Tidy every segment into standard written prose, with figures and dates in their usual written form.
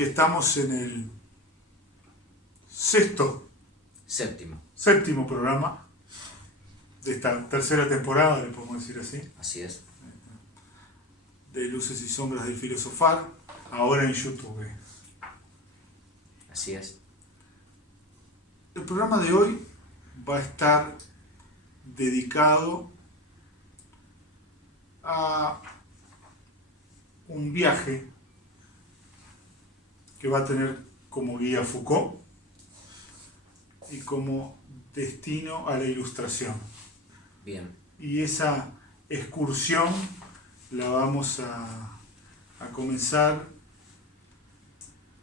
Aquí estamos en el séptimo programa de esta tercera temporada, le podemos decir así. Así es. De Luces y Sombras del Filosofar, ahora en YouTube. Así es. El programa de hoy va a estar dedicado a un viaje que va a tener como guía Foucault y como destino a la ilustración. Bien. Y esa excursión la vamos a comenzar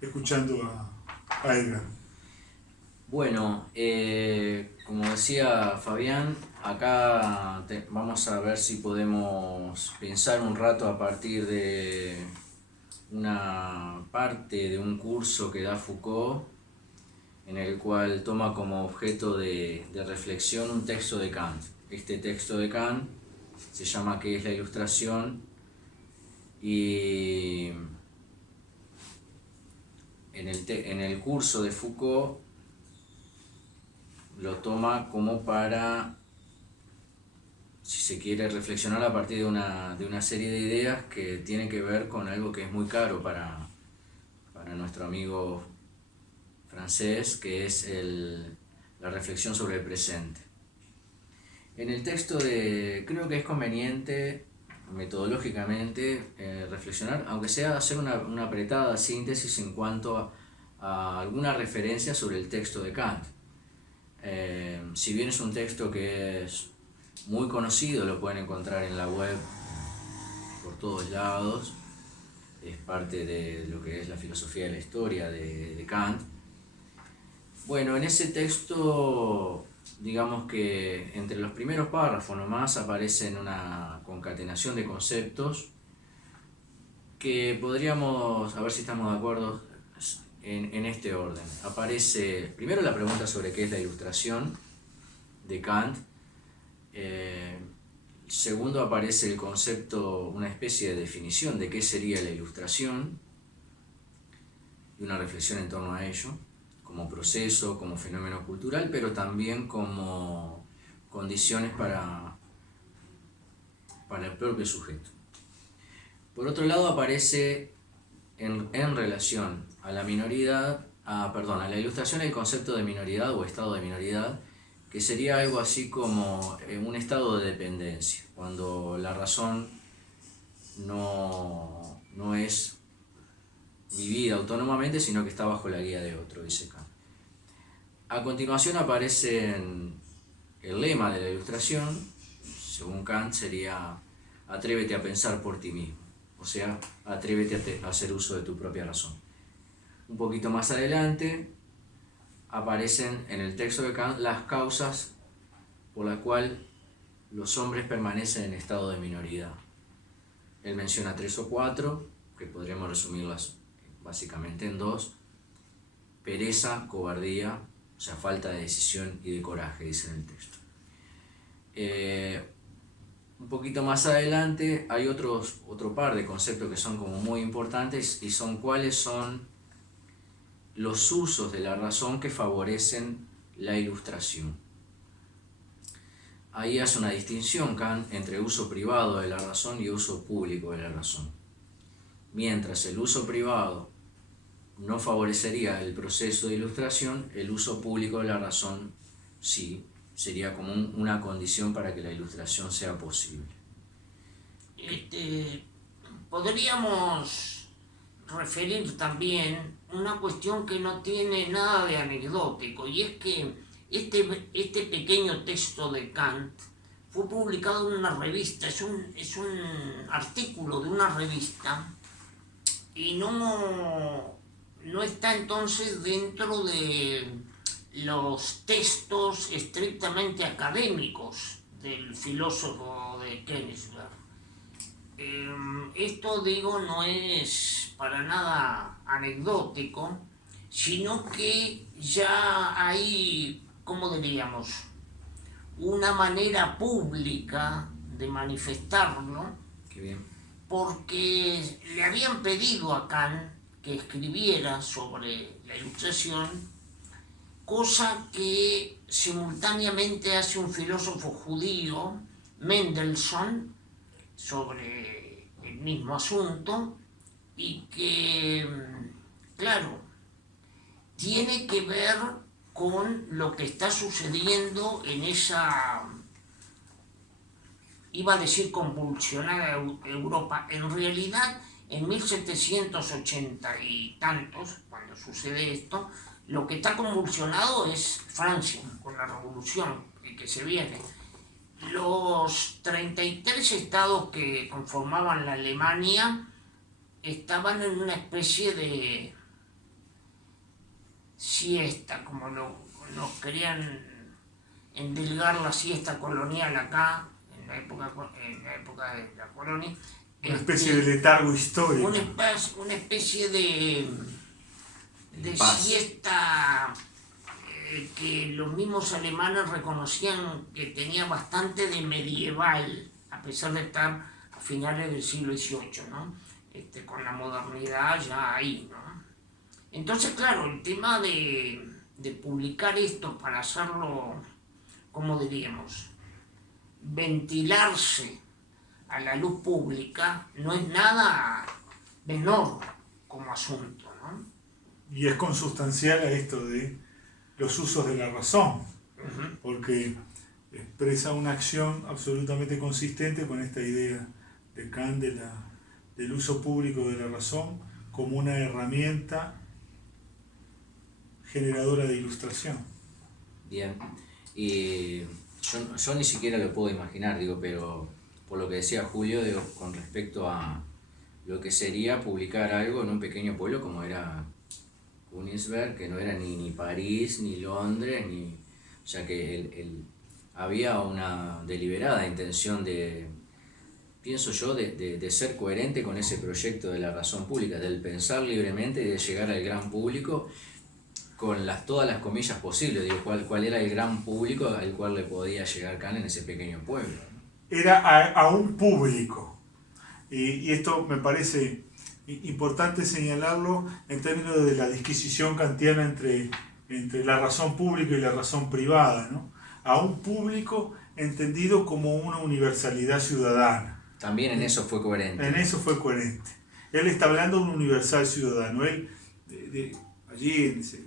escuchando a Edgar. Bueno, como decía Fabián, acá vamos a ver si podemos pensar un rato a partir de una parte de un curso que da Foucault, en el cual toma como objeto de reflexión un texto de Kant. Este texto de Kant se llama ¿Qué es la ilustración? Y en el curso de Foucault lo toma como para, si se quiere, reflexionar a partir de una serie de ideas que tienen que ver con algo que es muy caro para nuestro amigo francés, que es la reflexión sobre el presente. En el texto creo que es conveniente metodológicamente reflexionar, aunque sea hacer una apretada síntesis en cuanto a alguna referencia sobre el texto de Kant. Si bien es un texto que es muy conocido, lo pueden encontrar en la web por todos lados, es parte de lo que es la filosofía de la historia de Kant. Bueno, en ese texto, digamos que entre los primeros párrafos nomás aparecen una concatenación de conceptos que podríamos, a ver si estamos de acuerdo, en este orden. Aparece primero la pregunta sobre qué es la ilustración de Kant. Segundo aparece el concepto, una especie de definición de qué sería la ilustración y una reflexión en torno a ello, como proceso, como fenómeno cultural, pero también como condiciones para el propio sujeto. Por otro lado aparece en relación a la minoridad, a la ilustración, el concepto de minoridad o estado de minoridad, que sería algo así como un estado de dependencia, cuando la razón no es vivida autónomamente, sino que está bajo la guía de otro, dice Kant. A continuación aparece el lema de la ilustración, según Kant sería atrévete a pensar por ti mismo, o sea, atrévete a hacer uso de tu propia razón. Un poquito más adelante aparecen en el texto de Kant las causas por las cuales los hombres permanecen en estado de minoridad. Él menciona 3 o 4, que podríamos resumirlas básicamente en 2: pereza, cobardía, o sea, falta de decisión y de coraje, dice en el texto. Un poquito más adelante hay otro par de conceptos que son como muy importantes, y son cuáles son los usos de la razón que favorecen la ilustración. Ahí hace una distinción Kant entre uso privado de la razón y uso público de la razón. Mientras el uso privado no favorecería el proceso de ilustración, el uso público de la razón sí, sería como una condición para que la ilustración sea posible. Podríamos referir también una cuestión que no tiene nada de anecdótico, y es que este pequeño texto de Kant fue publicado en una revista, es un artículo de una revista, y no está entonces dentro de los textos estrictamente académicos del filósofo de Königsberg. Esto, digo, no es para nada anecdótico, sino que ya hay, ¿cómo diríamos?, una manera pública de manifestarlo. Qué bien. Porque le habían pedido a Kant que escribiera sobre la Ilustración, cosa que simultáneamente hace un filósofo judío, Mendelssohn, sobre el mismo asunto, y que, claro, tiene que ver con lo que está sucediendo en esa, iba a decir convulsionada Europa. En realidad, en 1780 y tantos, cuando sucede esto, lo que está convulsionado es Francia, con la revolución que se viene. Los 33 estados que conformaban la Alemania estaban en una especie de siesta, como nos querían endilgar la siesta colonial acá, en la época de la colonia. Una especie de letargo histórico. Una especie de siesta que los mismos alemanes reconocían que tenía bastante de medieval, a pesar de estar a finales del siglo XVIII, ¿no? Con la modernidad ya ahí, ¿no? Entonces, claro, el tema de publicar esto para hacerlo, ¿cómo diríamos?, ventilarse a la luz pública, no es nada menor como asunto, ¿no? Y es consustancial a esto de los usos de la razón, porque expresa una acción absolutamente consistente con esta idea de Kant del uso público de la razón como una herramienta generadora de ilustración. Bien, y yo ni siquiera lo puedo imaginar, digo, pero por lo que decía Julio, digo, con respecto a lo que sería publicar algo en un pequeño pueblo como era Königsberg, que no era ni París, ni Londres, o sea que había una deliberada intención de, pienso yo, de ser coherente con ese proyecto de la razón pública, del pensar libremente y de llegar al gran público con todas las comillas posibles, digo, cuál era el gran público al cual le podía llegar Kant en ese pequeño pueblo, ¿no? Era a un público, y esto me parece importante señalarlo en términos de la disquisición kantiana entre la razón pública y la razón privada, ¿no? A un público entendido como una universalidad ciudadana. También en eso fue coherente. En eso fue coherente. Él está hablando de un universal ciudadano. Él, allí en ese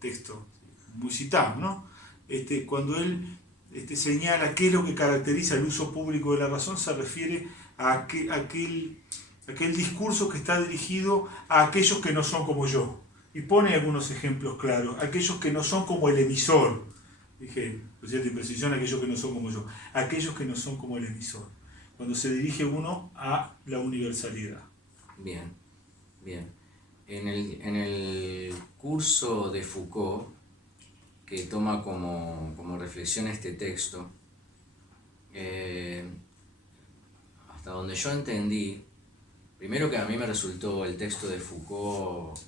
texto muy citado, ¿no? Cuando él señala qué es lo que caracteriza el uso público de la razón, se refiere a aquel discurso que está dirigido a aquellos que no son como yo. Y pone algunos ejemplos claros. Aquellos que no son como el emisor. Dije, por cierta imprecisión, aquellos que no son como yo. Aquellos que no son como el emisor. Cuando se dirige uno a la universalidad. Bien, bien. En el curso de Foucault, que toma como reflexión este texto, hasta donde yo entendí, primero que a mí me resultó el texto de Foucault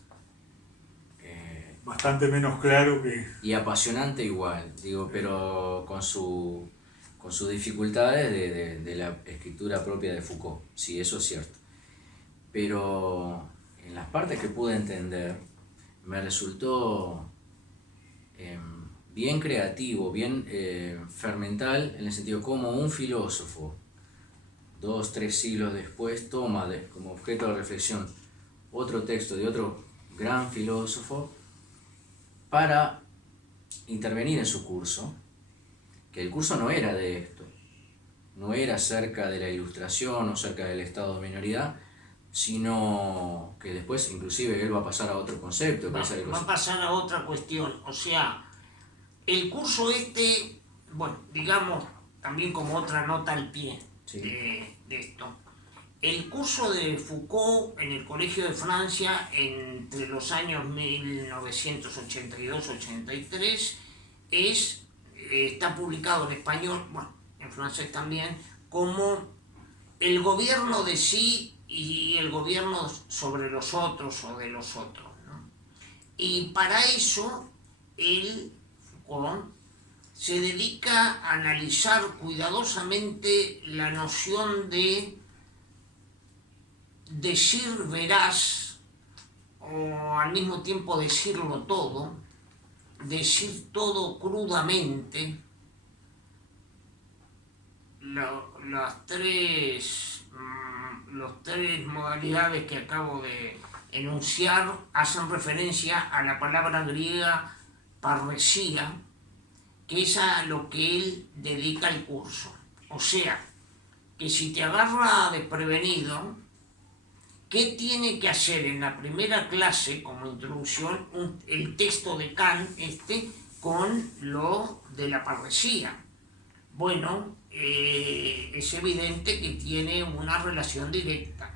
bastante menos claro que... Y apasionante igual, digo, pero con sus dificultades de la escritura propia de Foucault, sí, eso es cierto. Pero en las partes que pude entender, me resultó bien creativo, bien fermental, en el sentido como un filósofo, 2-3 siglos después, toma como objeto de reflexión otro texto de otro gran filósofo para intervenir en su curso, que el curso no era de esto, no era acerca de la ilustración o acerca del estado de minoridad, sino que después inclusive él va a pasar a otro concepto. Va a pasar a otra cuestión, o sea, el curso bueno, digamos, también como otra nota al pie, sí, de esto. El curso de Foucault en el Colegio de Francia entre los años 1982-83 está publicado en español, bueno, en francés también, como el gobierno de sí y el gobierno sobre los otros o de los otros, ¿no? Y para eso Foucault se dedica a analizar cuidadosamente la noción de decir veraz o al mismo tiempo decirlo todo, decir todo crudamente, las tres modalidades que acabo de enunciar hacen referencia a la palabra griega parresía, que es a lo que él dedica el curso. O sea, que si te agarra desprevenido, ¿qué tiene que hacer en la primera clase como introducción el texto de Kant con lo de la parresía? Bueno, es evidente que tiene una relación directa.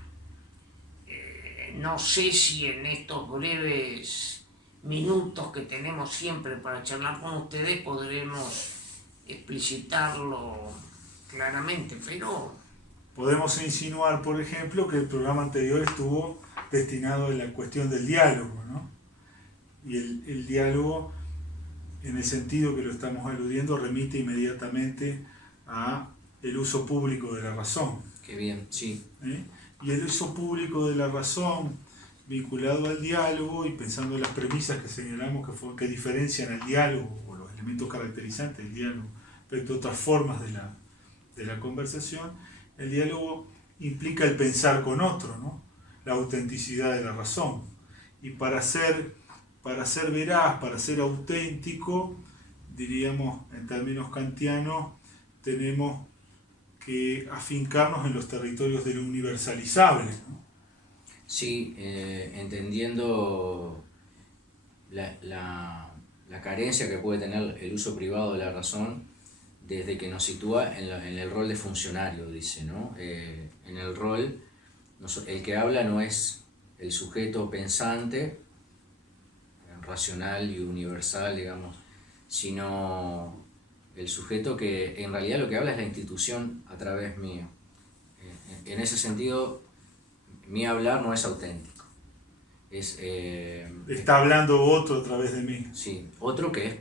No sé si en estos breves minutos que tenemos siempre para charlar con ustedes podremos explicitarlo claramente, pero... Podemos insinuar, por ejemplo, que el programa anterior estuvo destinado a la cuestión del diálogo, ¿no? Y el diálogo, en el sentido que lo estamos aludiendo, remite inmediatamente a el uso público de la razón. Qué bien, sí. Y el uso público de la razón vinculado al diálogo, y pensando en las premisas que señalamos que diferencian al diálogo o los elementos caracterizantes del diálogo respecto a otras formas de la conversación, el diálogo implica el pensar con otro, ¿no? La autenticidad de la razón. Y para ser veraz, para ser auténtico, diríamos en términos kantianos, tenemos que afincarnos en los territorios de lo universalizable, ¿no? Sí, entendiendo la carencia que puede tener el uso privado de la razón, desde que nos sitúa en el rol de funcionario, dice, ¿no? En el rol, el que habla no es el sujeto pensante, racional y universal, digamos, sino el sujeto que en realidad lo que habla es la institución a través mío. En ese sentido, mi hablar no es auténtico. Está hablando otro a través de mí. Sí, otro que es,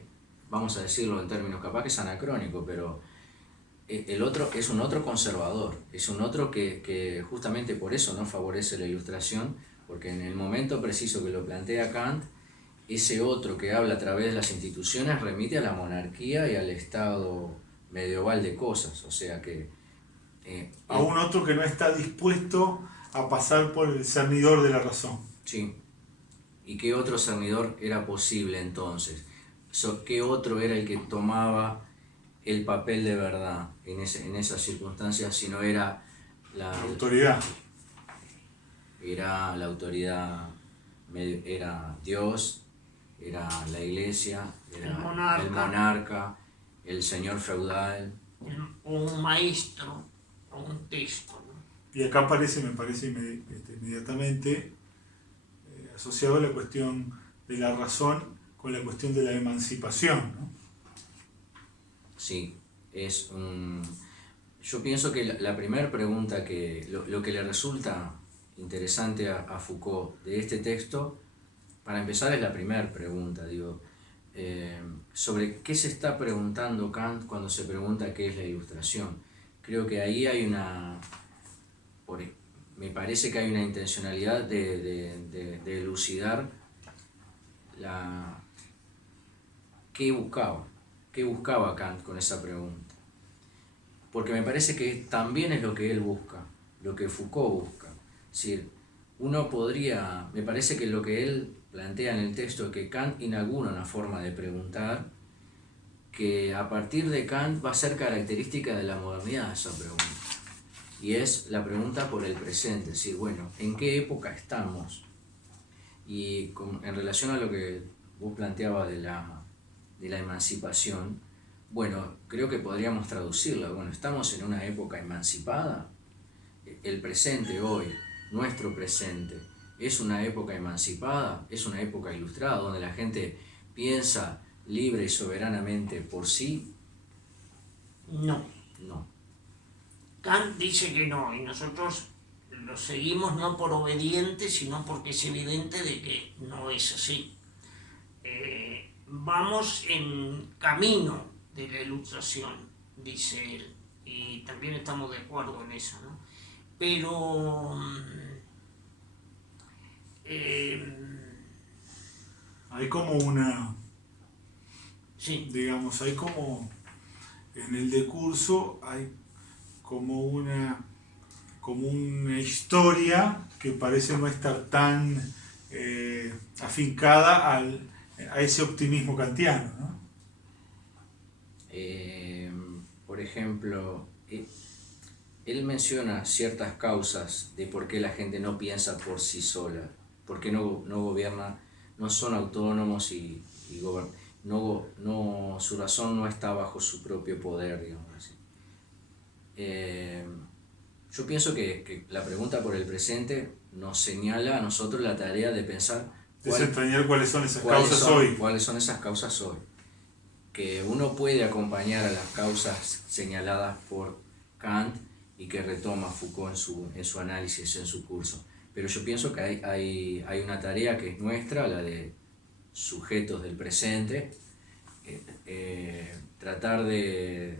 vamos a decirlo en términos capaz que es anacrónico, pero el otro es un otro conservador, es un otro que justamente por eso no favorece la ilustración, porque en el momento preciso que lo plantea Kant, ese otro que habla a través de las instituciones remite a la monarquía y al estado medieval de cosas, o sea que... a un otro que no está dispuesto a pasar por el cernidor de la razón. Sí. ¿Y qué otro cernidor era posible entonces? ¿Qué otro era el que tomaba el papel de verdad en esas circunstancias si no era la autoridad? Era la autoridad, era Dios, era la iglesia, era el monarca, el señor feudal. O un maestro, o un texto, ¿no? Y acá aparece, me parece inmediatamente asociado a la cuestión de la razón con la cuestión de la emancipación, ¿no? Sí, yo pienso que la primera pregunta lo que le resulta interesante a Foucault de este texto, para empezar es la primera pregunta, digo, sobre qué se está preguntando Kant cuando se pregunta qué es la ilustración. Creo que ahí hay me parece que hay una intencionalidad de elucidar qué buscaba Kant con esa pregunta. Porque me parece que también es lo que él busca, lo que Foucault busca. Es decir, me parece que lo que él plantea en el texto es que Kant inaugura una forma de preguntar que a partir de Kant va a ser característica de la modernidad esa pregunta. Y es la pregunta por el presente, es decir, bueno, ¿en qué época estamos? Y en relación a lo que vos planteabas de la emancipación, bueno, creo que podríamos traducirla. Bueno, ¿estamos en una época emancipada? El presente hoy, nuestro presente, ¿es una época emancipada? ¿Es una época ilustrada donde la gente piensa libre y soberanamente por sí? No. No. Kant dice que no, y nosotros lo seguimos no por obedientes, sino porque es evidente de que no es así. Vamos en camino de la ilustración, dice él, y también estamos de acuerdo en eso, ¿no? Pero Hay como una, sí, digamos, hay como, en el decurso hay como una historia que parece no estar tan afincada a ese optimismo kantiano, ¿no? Por ejemplo, él menciona ciertas causas de por qué la gente no piensa por sí sola, por qué no gobierna, no son autónomos y su razón no está bajo su propio poder, digamos así. Yo pienso que la pregunta por el presente nos señala a nosotros la tarea de pensar Desentrañar cuáles son esas causas hoy. cuáles son esas causas hoy. Que uno puede acompañar a las causas señaladas por Kant y que retoma Foucault en su análisis, en su curso. Pero yo pienso que hay una tarea que es nuestra, la de sujetos del presente, tratar de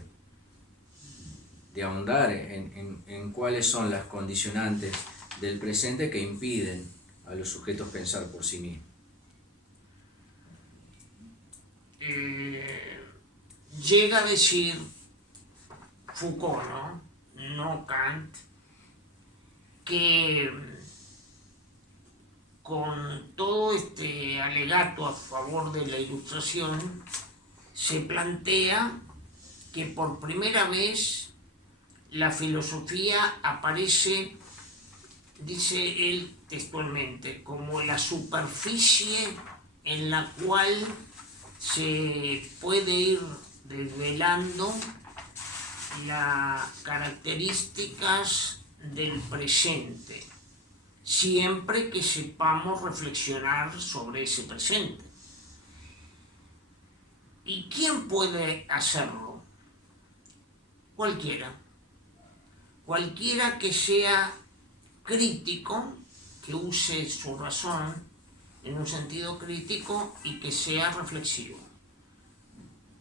ahondar en cuáles son las condicionantes del presente que impiden a los sujetos pensar por sí mismos. Llega a decir Foucault, no Kant, que con todo este alegato a favor de la Ilustración se plantea que por primera vez la filosofía aparece, dice él textualmente, como la superficie en la cual se puede ir desvelando las características del presente, siempre que sepamos reflexionar sobre ese presente. ¿Y quién puede hacerlo? Cualquiera. Cualquiera que sea crítico, que use su razón en un sentido crítico y que sea reflexivo.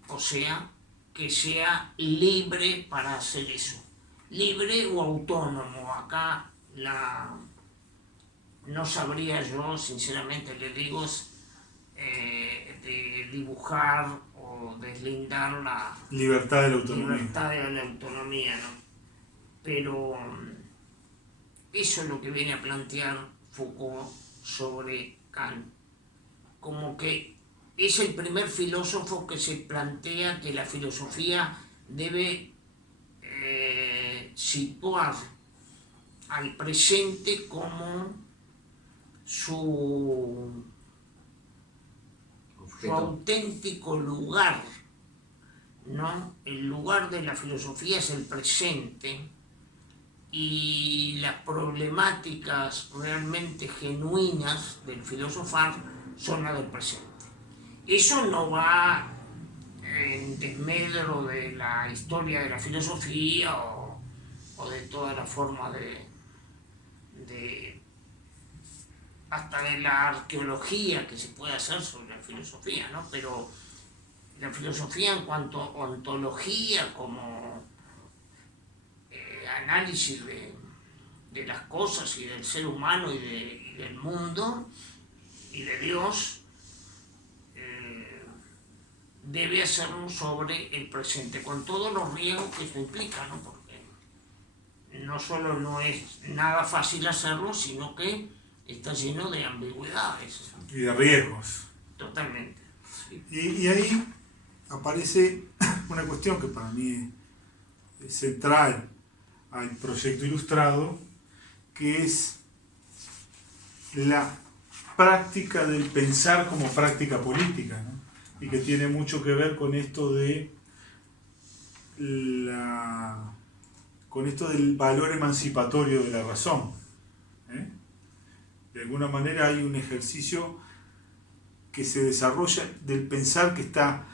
O sea, que sea libre para hacer eso. Libre o autónomo. Acá no sabría yo, sinceramente le digo, de dibujar o deslindar la Libertad de la autonomía. libertad de la autonomía, ¿no? Pero eso es lo que viene a plantear Foucault sobre Kant. Como que es el primer filósofo que se plantea que la filosofía debe situar al presente como su auténtico lugar, ¿no? El lugar de la filosofía es el presente y las problemáticas realmente genuinas del filosofar son las del presente. Eso no va en desmedro de la historia de la filosofía o de toda la forma de hasta de la arqueología que se puede hacer sobre la filosofía, ¿no? Pero la filosofía en cuanto a ontología, como análisis de las cosas y del ser humano y del mundo y de Dios, debe hacerlo sobre el presente, con todos los riesgos que eso implica, ¿no? Porque no solo no es nada fácil hacerlo, sino que está lleno de ambigüedades. Y de riesgos. Totalmente. Y ahí aparece una cuestión que para mí es central al proyecto ilustrado, que es la práctica del pensar como práctica política, ¿no? Y que tiene mucho que ver con esto del valor emancipatorio de la razón. De alguna manera hay un ejercicio que se desarrolla del pensar que está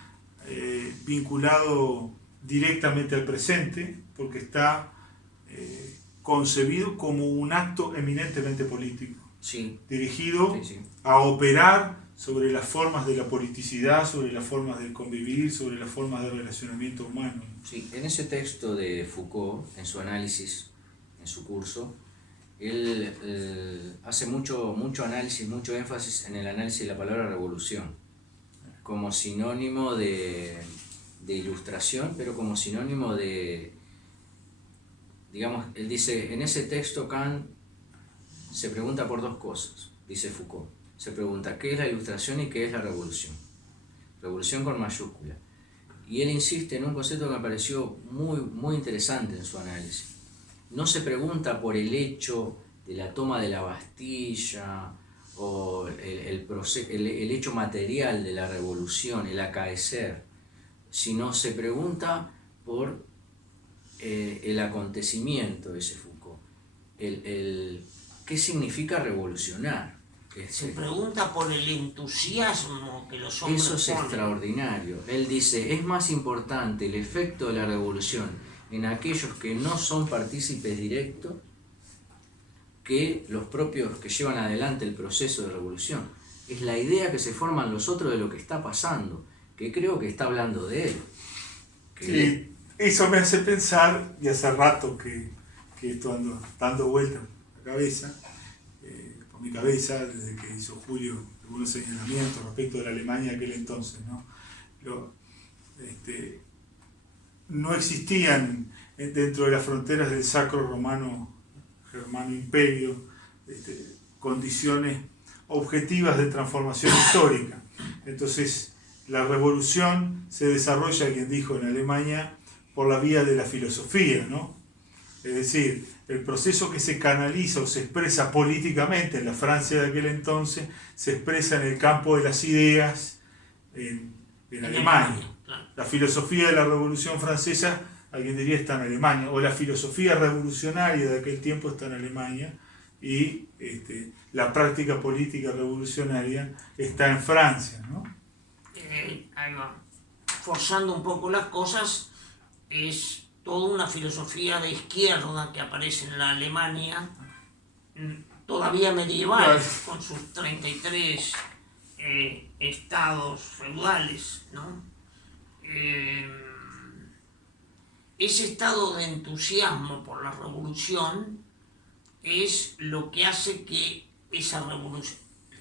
vinculado directamente al presente, porque está concebido como un acto eminentemente político, sí, dirigido sí. a operar sobre las formas de la politicidad, sobre las formas de convivir, sobre las formas de relacionamiento humano. Sí, en ese texto de Foucault, en su análisis, en su curso, él hace mucho análisis, mucho énfasis en el análisis de la palabra revolución, como sinónimo de ilustración, pero como sinónimo de, digamos, él dice, en ese texto Kant se pregunta por dos cosas, dice Foucault. Se pregunta qué es la ilustración y qué es la revolución. Revolución con mayúscula. Y él insiste en un concepto que me pareció muy interesante en su análisis. No se pregunta por el hecho de la toma de la Bastilla o el hecho material de la revolución, el acaecer, sino se pregunta por el acontecimiento, ese Foucault. ¿Qué significa revolucionar? Se pregunta por el entusiasmo que los hombres Eso es ponen. extraordinario. Él dice, es más importante el efecto de la revolución en aquellos que no son partícipes directos que los propios que llevan adelante el proceso de revolución. Es la idea que se forman los otros de lo que está pasando, que creo que está hablando de él. Sí, eso me hace pensar, y hace rato que esto ando dando vueltas la cabeza, por mi cabeza, desde que hizo Julio algunos señalamientos respecto de la Alemania de aquel entonces, ¿no? No existían dentro de las fronteras del Sacro Romano Germano Imperio condiciones objetivas de transformación histórica. Entonces, la revolución se desarrolla, quien dijo, en Alemania por la vía de la filosofía, ¿no? Es decir, el proceso que se canaliza o se expresa políticamente en la Francia de aquel entonces se expresa en el campo de las ideas en Alemania. Claro. La filosofía de la Revolución Francesa, alguien diría, está en Alemania, o la filosofía revolucionaria de aquel tiempo está en Alemania, y la práctica política revolucionaria está en Francia, ¿no? Ahí va. Forzando un poco las cosas, es toda una filosofía de izquierda que aparece en la Alemania todavía medieval, Claro, con sus 33 estados feudales, ¿no? Ese estado de entusiasmo por la revolución es lo que hace que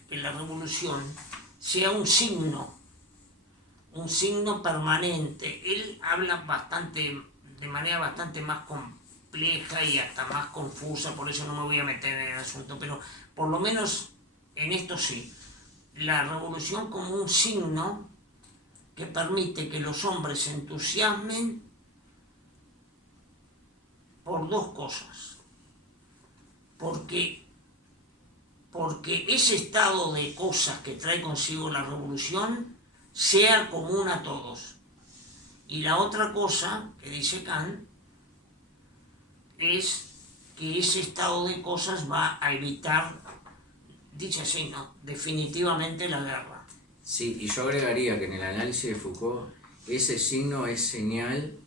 la revolución sea un signo permanente. Él habla de manera bastante más compleja y hasta más confusa, por eso no me voy a meter en el asunto, pero por lo menos en esto sí, la revolución como un signo que permite que los hombres se entusiasmen por dos cosas. Porque ese estado de cosas que trae consigo la revolución sea común a todos. Y la otra cosa que dice Kant es que ese estado de cosas va a evitar, dicho así, ¿no?, definitivamente la guerra. Sí, y yo agregaría que en el análisis de Foucault ese signo es señal,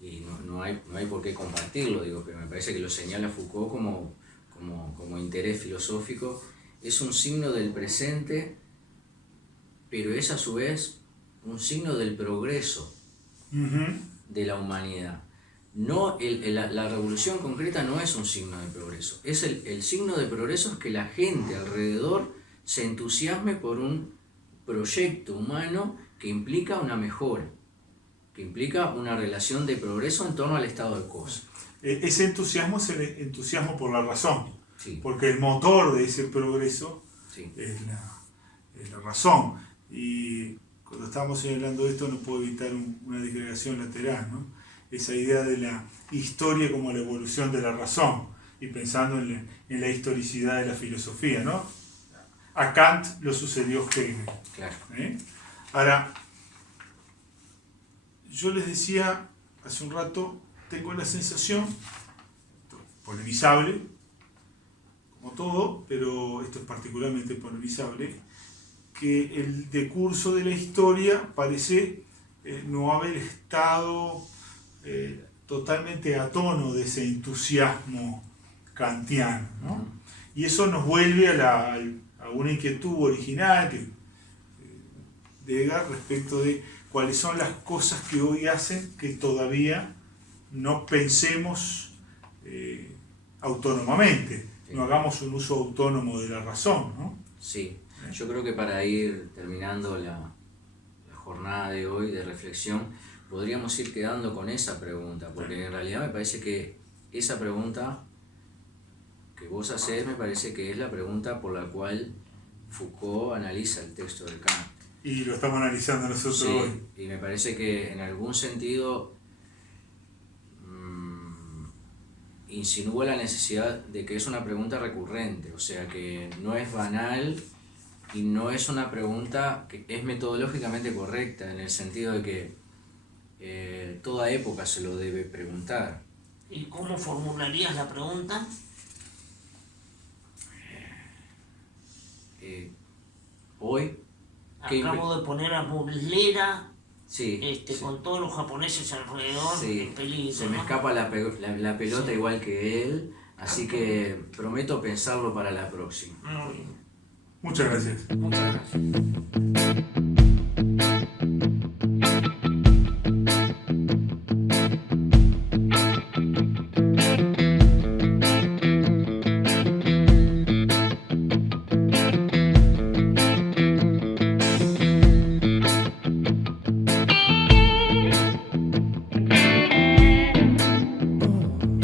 y no hay por qué compartirlo, digo, pero me parece que lo señala Foucault como interés filosófico, es un signo del presente, pero es a su vez un signo del progreso de la humanidad. No, la revolución concreta no es un signo de progreso, es el signo de progreso es que la gente alrededor se entusiasme por un proyecto humano que implica una mejora, que implica una relación de progreso en torno al estado de cosas. Ese entusiasmo es el entusiasmo por la razón, Sí. porque el motor de ese progreso Sí. es la razón. Y cuando estamos señalando esto no puedo evitar una disgregación lateral, ¿no? Esa idea de la historia como la evolución de la razón, y pensando en la historicidad de la filosofía, ¿no? A Kant lo sucedió Hegel. Claro. Ahora, yo les decía hace un rato, tengo la sensación, polemizable, como todo, pero esto es particularmente polemizable, que el decurso de la historia parece no haber estado totalmente a tono de ese entusiasmo kantiano, ¿no? Y eso nos vuelve a una inquietud original de Hegel respecto de cuáles son las cosas que hoy hacen que todavía no pensemos autónomamente, Sí. no hagamos un uso autónomo de la razón, ¿no? Sí, yo creo que para ir terminando la jornada de hoy de reflexión, podríamos ir quedando con esa pregunta, porque en realidad me parece que esa pregunta que vos hacés, me parece que es la pregunta por la cual Foucault analiza el texto de Kant. Y lo estamos analizando nosotros Sí, hoy. y me parece que en algún sentido insinúa la necesidad de que es una pregunta recurrente, o sea que no es banal y no es una pregunta que es metodológicamente correcta, en el sentido de que toda época se lo debe preguntar. ¿Y cómo formularías la pregunta? Hoy, ¿qué Acabo de poner a Muslera sí, sí. con todos los japoneses alrededor Sí, en peligro. se me ¿no? escapa la pelota Sí. igual que él, así que prometo pensarlo para la próxima. Muy bien. Muchas gracias. Muchas gracias.